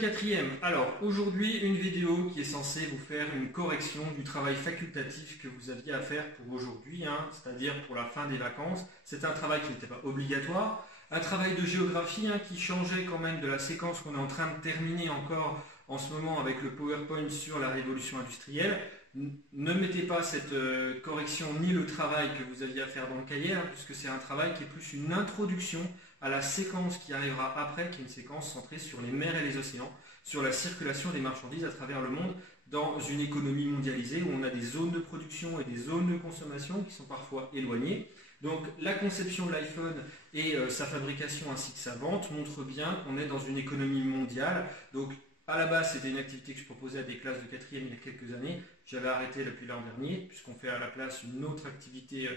quatrième. Alors, aujourd'hui, une vidéo qui est censée vous faire une correction du travail facultatif que vous aviez à faire pour aujourd'hui, c'est-à-dire pour la fin des vacances. C'est un travail qui n'était pas obligatoire. Un travail de géographie qui changeait quand même de la séquence qu'on est en train de terminer encore en ce moment avec le PowerPoint sur la révolution industrielle. Ne mettez pas cette correction ni le travail que vous aviez à faire dans le cahier, puisque c'est un travail qui est plus une introduction à la séquence qui arrivera après, qui est une séquence centrée sur les mers et les océans, sur la circulation des marchandises à travers le monde dans une économie mondialisée où on a des zones de production et des zones de consommation qui sont parfois éloignées. Donc la conception de l'iPhone et sa fabrication ainsi que sa vente montrent bien qu'on est dans une économie mondiale. Donc à la base, c'était une activité que je proposais à des classes de quatrième il y a quelques années. J'avais arrêté depuis l'an dernier, puisqu'on fait à la place une autre activité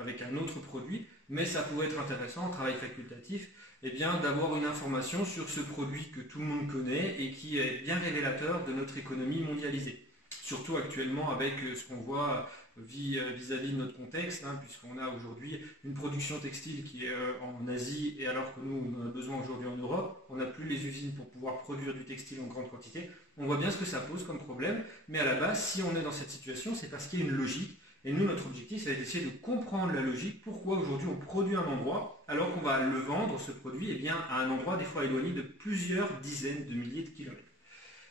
avec un autre produit. Mais ça pouvait être intéressant, en travail facultatif, d'avoir une information sur ce produit que tout le monde connaît et qui est bien révélateur de notre économie mondialisée. Surtout actuellement avec ce qu'on voit vis-à-vis de notre contexte, puisqu'on a aujourd'hui une production textile qui est en Asie, et alors que nous, on en a besoin aujourd'hui en Europe, on n'a plus les usines pour pouvoir produire du textile en grande quantité. On voit bien ce que ça pose comme problème, mais à la base, si on est dans cette situation, c'est parce qu'il y a une logique, et nous, notre objectif, c'est d'essayer de comprendre la logique, pourquoi aujourd'hui on produit un endroit, alors qu'on va le vendre, ce produit, à un endroit des fois éloigné de plusieurs dizaines de milliers de kilomètres.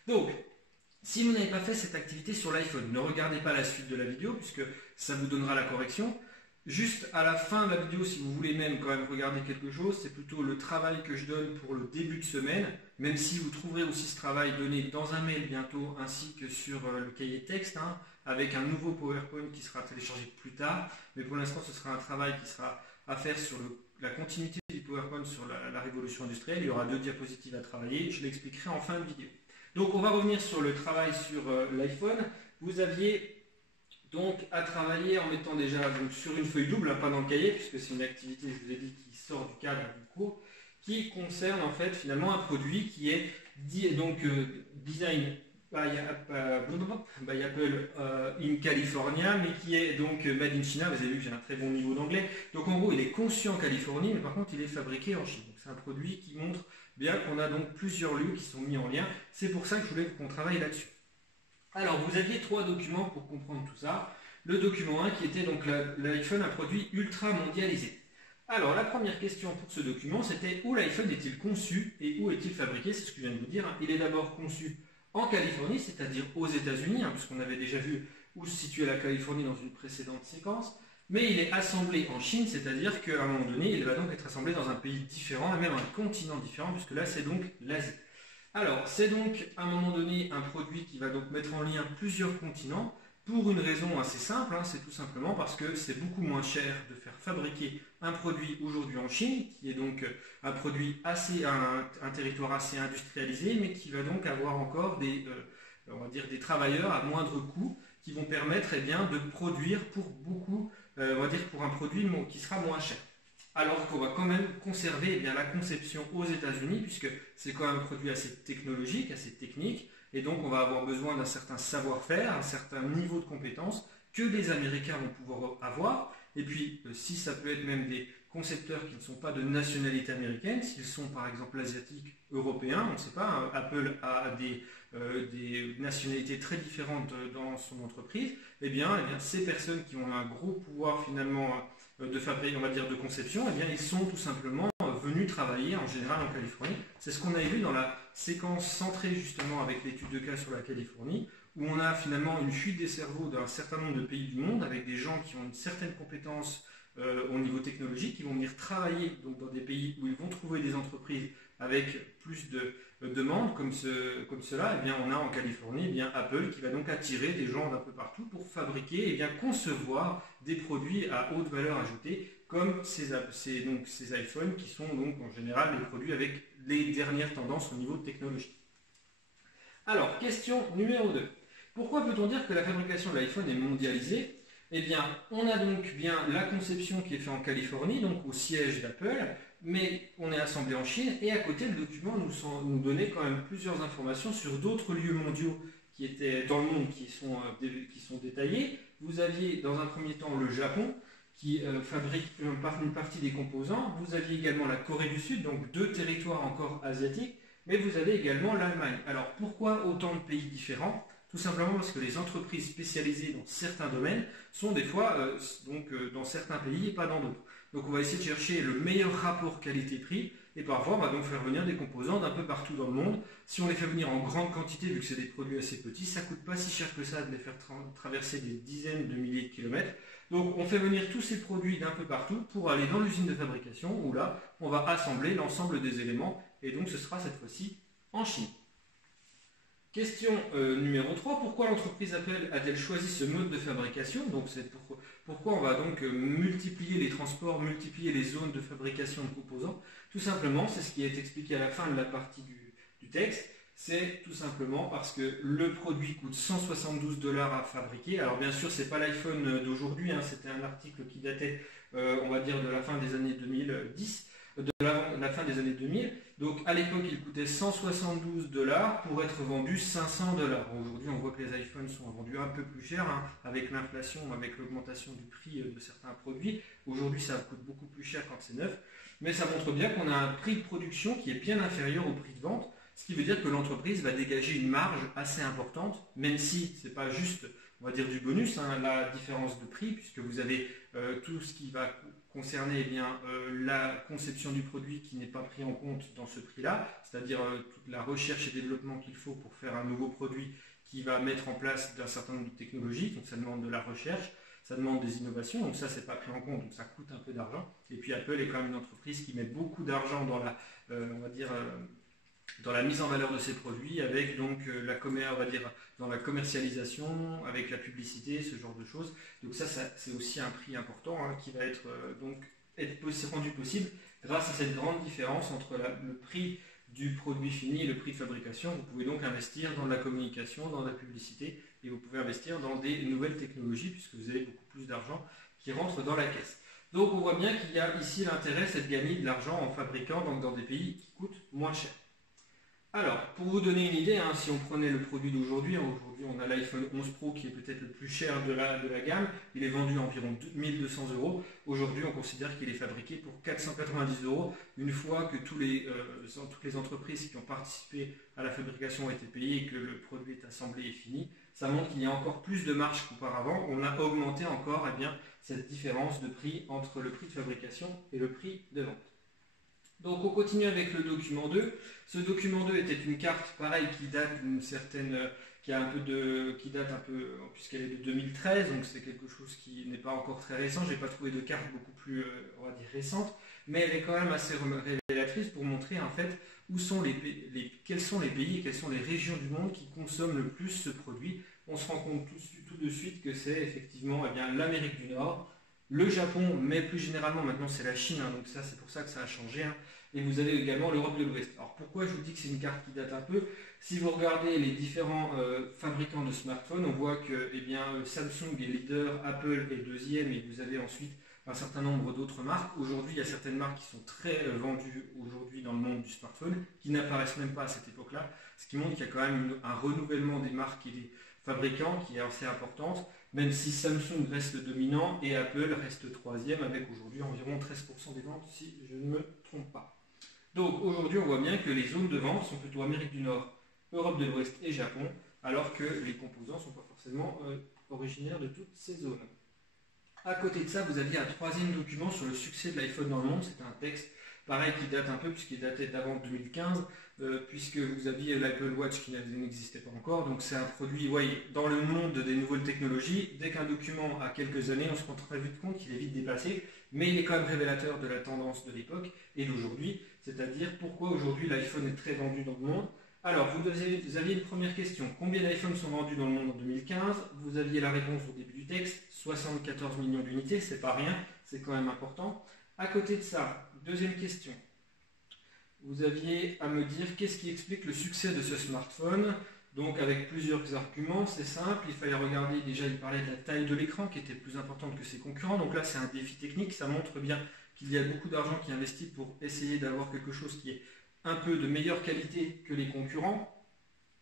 Donc, si vous n'avez pas fait cette activité sur l'iPhone, ne regardez pas la suite de la vidéo puisque ça vous donnera la correction. Juste à la fin de la vidéo, si vous voulez même quand même regarder quelque chose, c'est plutôt le travail que je donne pour le début de semaine, même si vous trouverez aussi ce travail donné dans un mail bientôt ainsi que sur le cahier texte, avec un nouveau PowerPoint qui sera téléchargé plus tard. Mais pour l'instant, ce sera un travail qui sera à faire sur la continuité du PowerPoint sur la révolution industrielle. Il y aura 2 diapositives à travailler, je l'expliquerai en fin de vidéo. Donc on va revenir sur le travail sur l'iPhone. Vous aviez donc à travailler en mettant déjà sur une feuille double, pas dans le cahier, puisque c'est une activité, je vous ai dit, qui sort du cadre du cours, qui concerne en fait finalement un produit qui est design by Apple in California, mais qui est donc made in China. Vous avez vu que j'ai un très bon niveau d'anglais. Donc en gros, il est conçu en Californie, mais par contre, il est fabriqué en Chine. Donc c'est un produit qui montre bien qu'on a donc plusieurs lieux qui sont mis en lien. C'est pour ça que je voulais qu'on travaille là-dessus. Alors, vous aviez 3 documents pour comprendre tout ça. Le document 1 qui était donc l'iPhone, un produit ultra mondialisé. Alors, la première question pour ce document, c'était où l'iPhone est-il conçu et où est-il fabriqué? C'est ce que je viens de vous dire. Il est d'abord conçu en Californie, c'est-à-dire aux États-Unis, puisqu'on avait déjà vu où se situait la Californie dans une précédente séquence. Mais il est assemblé en Chine, c'est-à-dire qu'à un moment donné, il va donc être assemblé dans un pays différent, et même un continent différent, puisque là, c'est donc l'Asie. Alors, c'est donc à un moment donné un produit qui va donc mettre en lien plusieurs continents, pour une raison assez simple, c'est tout simplement parce que c'est beaucoup moins cher de faire fabriquer un produit aujourd'hui en Chine, qui est donc un produit un territoire assez industrialisé, mais qui va donc avoir encore on va dire des travailleurs à moindre coût, qui vont permettre de produire pour pour un produit qui sera moins cher. Alors qu'on va quand même conserver la conception aux États-Unis, puisque c'est quand même un produit assez technologique, assez technique, et donc on va avoir besoin d'un certain savoir-faire, un certain niveau de compétence que les Américains vont pouvoir avoir. Et puis, si ça peut être même des concepteurs qui ne sont pas de nationalité américaine, s'ils sont par exemple asiatiques, européens, on ne sait pas, Apple a des nationalités très différentes dans son entreprise, ces personnes qui ont un gros pouvoir finalement de fabrique, on va dire de conception, ils sont tout simplement venus travailler en général en Californie. C'est ce qu'on avait vu dans la séquence centrée justement avec l'étude de cas sur la Californie, où on a finalement une fuite des cerveaux d'un certain nombre de pays du monde avec des gens qui ont une certaine compétence au niveau technologique, qui vont venir travailler donc, dans des pays où ils vont trouver des entreprises avec plus de demandes comme cela. On a en Californie Apple qui va donc attirer des gens d'un peu partout pour fabriquer concevoir des produits à haute valeur ajoutée comme ces iPhones qui sont donc en général les produits avec les dernières tendances au niveau technologique. Alors, question numéro 2. Pourquoi peut-on dire que la fabrication de l'iPhone est mondialisée? On a donc la conception qui est faite en Californie, donc au siège d'Apple, mais on est assemblé en Chine, et à côté, le document nous donnait quand même plusieurs informations sur d'autres lieux mondiaux qui étaient dans le monde qui sont détaillés. Vous aviez dans un premier temps le Japon, qui fabrique une partie des composants. Vous aviez également la Corée du Sud, donc 2 territoires encore asiatiques. mais vous avez également l'Allemagne. Alors pourquoi autant de pays différents? Tout simplement parce que les entreprises spécialisées dans certains domaines sont des fois dans certains pays et pas dans d'autres. Donc on va essayer de chercher le meilleur rapport qualité-prix et parfois on va donc faire venir des composants d'un peu partout dans le monde. Si on les fait venir en grande quantité, vu que c'est des produits assez petits, ça ne coûte pas si cher que ça de les faire traverser des dizaines de milliers de kilomètres. Donc on fait venir tous ces produits d'un peu partout pour aller dans l'usine de fabrication où là on va assembler l'ensemble des éléments et donc ce sera cette fois-ci en Chine. Question numéro 3, pourquoi l'entreprise Apple a-t-elle choisi ce mode de fabrication? Donc c'est pourquoi on va donc multiplier les transports, multiplier les zones de fabrication de composants? Tout simplement, c'est ce qui est expliqué à la fin de la partie du texte, c'est tout simplement parce que le produit coûte 172 $ à fabriquer. Alors bien sûr, c'est pas l'iPhone d'aujourd'hui, hein, c'était un article qui datait, on va dire, de la fin des années 2010. De la fin des années 2000. Donc à l'époque, il coûtait 172 $ pour être vendu 500 $. Aujourd'hui, on voit que les iPhones sont vendus un peu plus cher, hein, avec l'inflation, avec l'augmentation du prix de certains produits. Aujourd'hui, ça coûte beaucoup plus cher quand c'est neuf. Mais ça montre bien qu'on a un prix de production qui est bien inférieur au prix de vente, ce qui veut dire que l'entreprise va dégager une marge assez importante, même si ce n'est pas juste, on va dire, du bonus, hein, la différence de prix, puisque vous avez tout ce qui va concerner la conception du produit qui n'est pas pris en compte dans ce prix-là, c'est-à-dire toute la recherche et développement qu'il faut pour faire un nouveau produit qui va mettre en place un certain nombre de technologies, donc ça demande de la recherche, ça demande des innovations, donc ça c'est pas pris en compte, donc ça coûte un peu d'argent. Et puis Apple est quand même une entreprise qui met beaucoup d'argent dans la, on va dire, dans la mise en valeur de ses produits, avec donc on va dire, dans la commercialisation, avec la publicité, ce genre de choses. Donc ça c'est aussi un prix important, hein, qui va être rendu possible grâce à cette grande différence entre le prix du produit fini et le prix de fabrication. Vous pouvez donc investir dans la communication, dans la publicité, et vous pouvez investir dans des nouvelles technologies puisque vous avez beaucoup plus d'argent qui rentre dans la caisse. Donc on voit bien qu'il y a ici l'intérêt, c'est de gagner de l'argent en fabriquant donc dans des pays qui coûtent moins cher. Alors, pour vous donner une idée, hein, si on prenait le produit d'aujourd'hui, on a l'iPhone 11 Pro qui est peut-être le plus cher de la gamme, il est vendu à environ 1200 €. Aujourd'hui, on considère qu'il est fabriqué pour 490 €, une fois que toutes les entreprises qui ont participé à la fabrication ont été payées et que le produit est assemblé et fini. Ça montre qu'il y a encore plus de marge qu'auparavant. On a augmenté encore cette différence de prix entre le prix de fabrication et le prix de vente. Donc on continue avec le document 2. Ce document 2 était une carte, pareil, qui date d'une certaine, qui date un peu, puisqu'elle est de 2013, donc c'est quelque chose qui n'est pas encore très récent. Je n'ai pas trouvé de carte beaucoup plus, on va dire, récente, mais elle est quand même assez révélatrice pour montrer en fait quels sont les pays et quelles sont les régions du monde qui consomment le plus ce produit. On se rend compte tout de suite que c'est effectivement l'Amérique du Nord, le Japon, mais plus généralement maintenant c'est la Chine, hein, donc ça c'est pour ça que ça a changé, hein. Et vous avez également l'Europe de l'Ouest. Alors pourquoi je vous dis que c'est une carte qui date un peu? Si vous regardez les différents fabricants de smartphones, on voit que Samsung est leader, Apple est deuxième, et vous avez ensuite un certain nombre d'autres marques. Aujourd'hui, il y a certaines marques qui sont très vendues aujourd'hui dans le monde du smartphone, qui n'apparaissent même pas à cette époque-là, ce qui montre qu'il y a quand même un renouvellement des marques et des fabricants qui est assez importante, même si Samsung reste dominant et Apple reste troisième avec aujourd'hui environ 13% des ventes si je ne me trompe pas. Donc aujourd'hui on voit bien que les zones de vente sont plutôt Amérique du Nord, Europe de l'Ouest et Japon, alors que les composants ne sont pas forcément originaires de toutes ces zones. À côté de ça, vous aviez un troisième document sur le succès de l'iPhone dans le monde, c'est un texte pareil qui date un peu puisqu'il datait d'avant 2015, puisque vous aviez l'Apple Watch qui n'existait pas encore, donc c'est un produit, dans le monde des nouvelles technologies, dès qu'un document a quelques années, on se rend très vite compte qu'il est vite dépassé, mais il est quand même révélateur de la tendance de l'époque et d'aujourd'hui, c'est-à-dire pourquoi aujourd'hui l'iPhone est très vendu dans le monde. Alors, vous aviez une première question, combien d'iPhones sont vendus dans le monde en 2015? Vous aviez la réponse au début du texte, 74 millions d'unités, c'est pas rien, c'est quand même important. À côté de ça, deuxième question. Vous aviez à me dire qu'est-ce qui explique le succès de ce smartphone. Donc avec plusieurs arguments, c'est simple, il fallait regarder, déjà il parlait de la taille de l'écran qui était plus importante que ses concurrents. Donc là c'est un défi technique, ça montre bien qu'il y a beaucoup d'argent qui est investi pour essayer d'avoir quelque chose qui est un peu de meilleure qualité que les concurrents.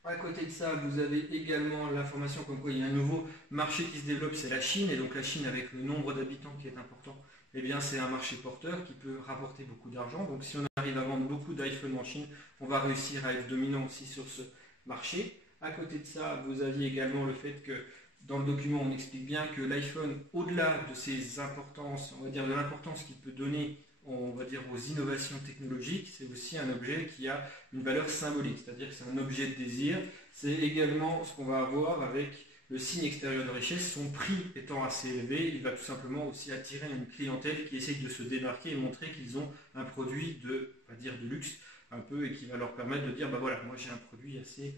À côté de ça, vous avez également l'information comme quoi il y a un nouveau marché qui se développe, c'est la Chine. Et donc la Chine avec le nombre d'habitants qui est important, eh bien c'est un marché porteur qui peut rapporter beaucoup d'argent. Donc si on arrive à vendre beaucoup d'iPhone en Chine, on va réussir à être dominant aussi sur ce marché. À côté de ça, vous aviez également le fait que dans le document, on explique bien que l'iPhone, au-delà de ses importances, on va dire de l'importance qu'il peut donner, on va dire, aux innovations technologiques, c'est aussi un objet qui a une valeur symbolique, c'est-à-dire que c'est un objet de désir. C'est également ce qu'on va avoir avec le signe extérieur de richesse. Son prix étant assez élevé, il va tout simplement aussi attirer une clientèle qui essaye de se démarquer et montrer qu'ils ont un produit de, on va dire, de luxe un peu, et qui va leur permettre de dire, bah voilà, moi j'ai un produit assez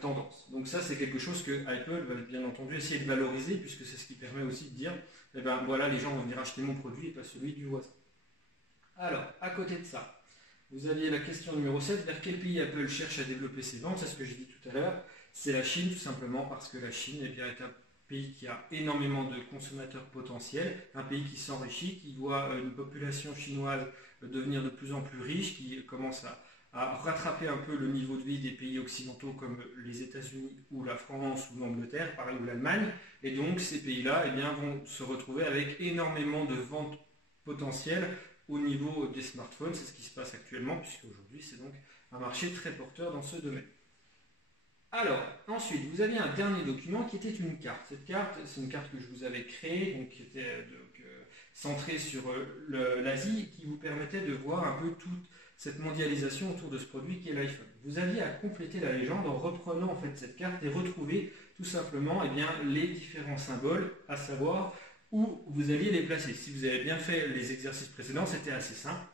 tendance. Donc ça, c'est quelque chose que Apple va bien entendu essayer de valoriser, puisque c'est ce qui permet aussi de dire, eh ben voilà, les gens vont venir acheter mon produit et pas celui du voisin. Alors, à côté de ça, vous aviez la question numéro 7, vers quel pays Apple cherche à développer ses ventes? C'est ce que j'ai dit tout à l'heure. C'est la Chine, tout simplement parce que la Chine est un pays qui a énormément de consommateurs potentiels, un pays qui s'enrichit, qui voit une population chinoise devenir de plus en plus riche, qui commence à rattraper un peu le niveau de vie des pays occidentaux comme les États-Unis ou la France ou l'Angleterre, ou l'Allemagne. Et donc ces pays-là, eh bien, vont se retrouver avec énormément de ventes potentielles au niveau des smartphones. C'est ce qui se passe actuellement, puisque aujourd'hui c'est donc un marché très porteur dans ce domaine. Alors, ensuite, vous aviez un dernier document qui était une carte. Cette carte, c'est une carte que je vous avais créée, donc, qui était centrée sur l'Asie, qui vous permettait de voir un peu toute cette mondialisation autour de ce produit qui est l'iPhone. Vous aviez à compléter la légende en reprenant en fait cette carte et retrouver tout simplement eh bien, les différents symboles, à savoir où vous alliez les placer. Si vous avez bien fait les exercices précédents, c'était assez simple.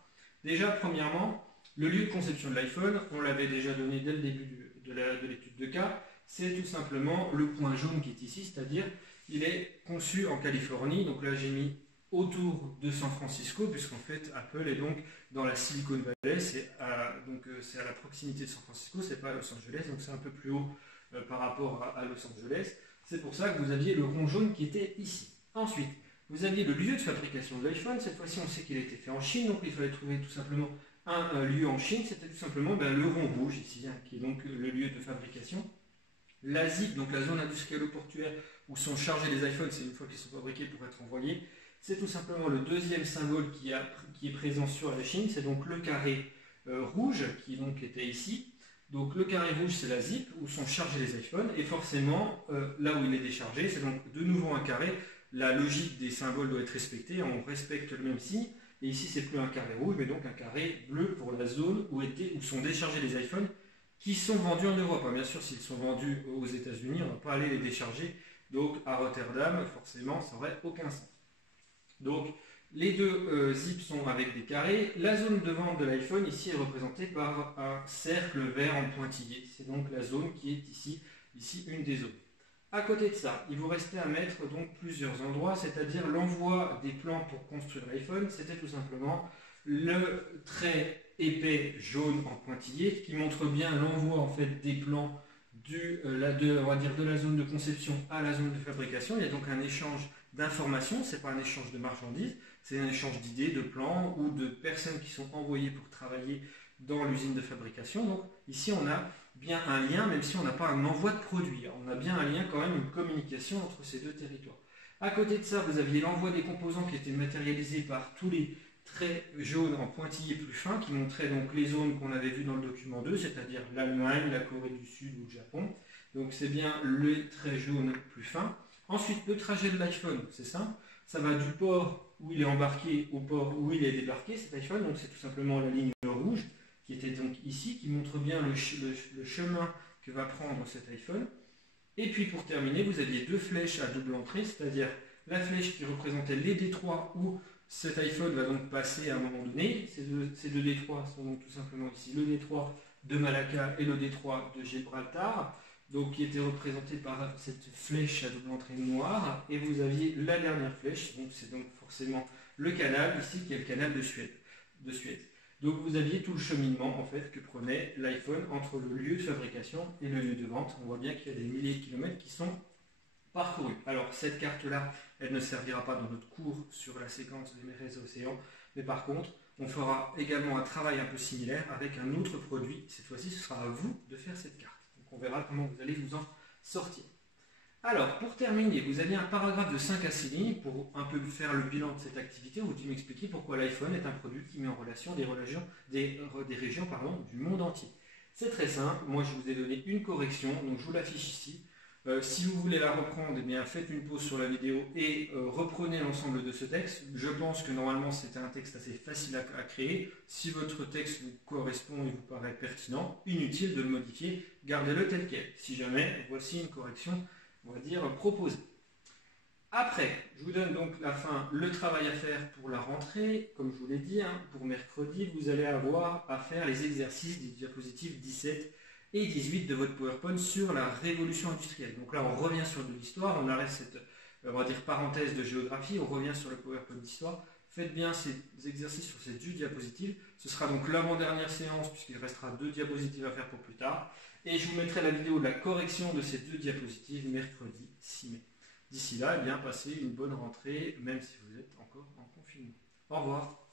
Déjà, premièrement, le lieu de conception de l'iPhone, on l'avait déjà donné dès le début de l'étude de cas, c'est tout simplement le point jaune qui est ici, c'est-à-dire il est conçu en Californie. Donc là, j'ai mis autour de San Francisco, puisqu'en fait Apple est donc dans la Silicon Valley, c'est à la proximité de San Francisco, c'est pas à Los Angeles, donc c'est un peu plus haut par rapport à Los Angeles. C'est pour ça que vous aviez le rond jaune qui était ici. Ensuite, vous aviez le lieu de fabrication de l'iPhone. Cette fois-ci, on sait qu'il a été fait en Chine, donc il fallait trouver tout simplement un lieu en Chine. C'était tout simplement le rond rouge ici, qui est donc le lieu de fabrication. La ZIP, donc la zone industrielle portuaire où sont chargés les iPhones, c'est une fois qu'ils sont fabriqués pour être envoyés. C'est tout simplement le deuxième symbole qui est présent sur la Chine, c'est donc le carré rouge qui donc était ici. Donc le carré rouge, c'est la ZIP où sont chargés les iPhones, et forcément là où il est déchargé, c'est donc de nouveau un carré. La logique des symboles doit être respectée, on respecte le même signe, et ici c'est plus un carré rouge, mais donc un carré bleu pour la zone où sont déchargés les iPhones qui sont vendus en Europe. Bien sûr, s'ils sont vendus aux États-Unis, on ne va pas aller les décharger, donc à Rotterdam, forcément, ça n'aurait aucun sens. Donc les deux zips sont avec des carrés. La zone de vente de l'iPhone ici est représentée par un cercle vert en pointillé. C'est donc la zone qui est ici une des zones. À côté de ça, il vous restait à mettre donc plusieurs endroits, c'est-à-dire l'envoi des plans pour construire l'iPhone. C'était tout simplement le trait épais jaune en pointillé qui montre bien l'envoi en fait des plans on va dire de la zone de conception à la zone de fabrication. Il y a donc un échange d'informations, ce n'est pas un échange de marchandises, c'est un échange d'idées, de plans ou de personnes qui sont envoyées pour travailler dans l'usine de fabrication. Donc ici on a bien un lien, même si on n'a pas un envoi de produit. On a bien un lien, quand même, une communication entre ces deux territoires. À côté de ça, vous aviez l'envoi des composants qui étaient matérialisés par tous les traits jaunes en pointillés plus fins, qui montraient donc les zones qu'on avait vues dans le document 2, c'est-à-dire l'Allemagne, la Corée du Sud ou le Japon. Donc c'est bien les traits jaunes plus fins. Ensuite, le trajet de l'iPhone, c'est simple. Ça va du port où il est embarqué au port où il est débarqué, cet iPhone. Donc c'est tout simplement la ligne rouge qui était donc ici, qui montre bien le chemin que va prendre cet iPhone. Et puis pour terminer, vous aviez deux flèches à double entrée, c'est-à-dire la flèche qui représentait les détroits où cet iPhone va donc passer à un moment donné. Ces deux détroits sont donc tout simplement ici le détroit de Malacca et le détroit de Gibraltar, donc qui était représenté par cette flèche à double entrée noire. Et vous aviez la dernière flèche, donc c'est donc forcément le canal ici, qui est le canal de Suez. Donc vous aviez tout le cheminement en fait que prenait l'iPhone entre le lieu de fabrication et le lieu de vente. On voit bien qu'il y a des milliers de kilomètres qui sont parcourus. Alors cette carte-là, elle ne servira pas dans notre cours sur la séquence des mers et des océans, mais par contre, on fera également un travail un peu similaire avec un autre produit. Cette fois-ci, ce sera à vous de faire cette carte. Donc on verra comment vous allez vous en sortir. Alors, pour terminer, vous avez un paragraphe de 5 à 6 lignes pour un peu faire le bilan de cette activité où tu m'expliquer pourquoi l'iPhone est un produit qui met en relation des régions du monde entier. C'est très simple, moi je vous ai donné une correction, donc je vous l'affiche ici. Si vous voulez la reprendre, eh bien, faites une pause sur la vidéo et reprenez l'ensemble de ce texte. Je pense que normalement c'est un texte assez facile à créer. Si votre texte vous correspond et vous paraît pertinent, inutile de le modifier, gardez-le tel quel. Si jamais, voici une correction, on va dire, proposée. Après, je vous donne donc le travail à faire pour la rentrée. Comme je vous l'ai dit, pour mercredi, vous allez avoir à faire les exercices des diapositives 17 et 18 de votre PowerPoint sur la révolution industrielle. Donc là, on revient sur de l'histoire, on arrête cette, on va dire, parenthèse de géographie, on revient sur le PowerPoint d'histoire. Faites bien ces exercices sur ces 2 diapositives. Ce sera donc l'avant-dernière séance, puisqu'il restera 2 diapositives à faire pour plus tard. Et je vous mettrai la vidéo de la correction de ces 2 diapositives mercredi 6 mai. D'ici là, eh bien, passez une bonne rentrée, même si vous êtes encore en confinement. Au revoir.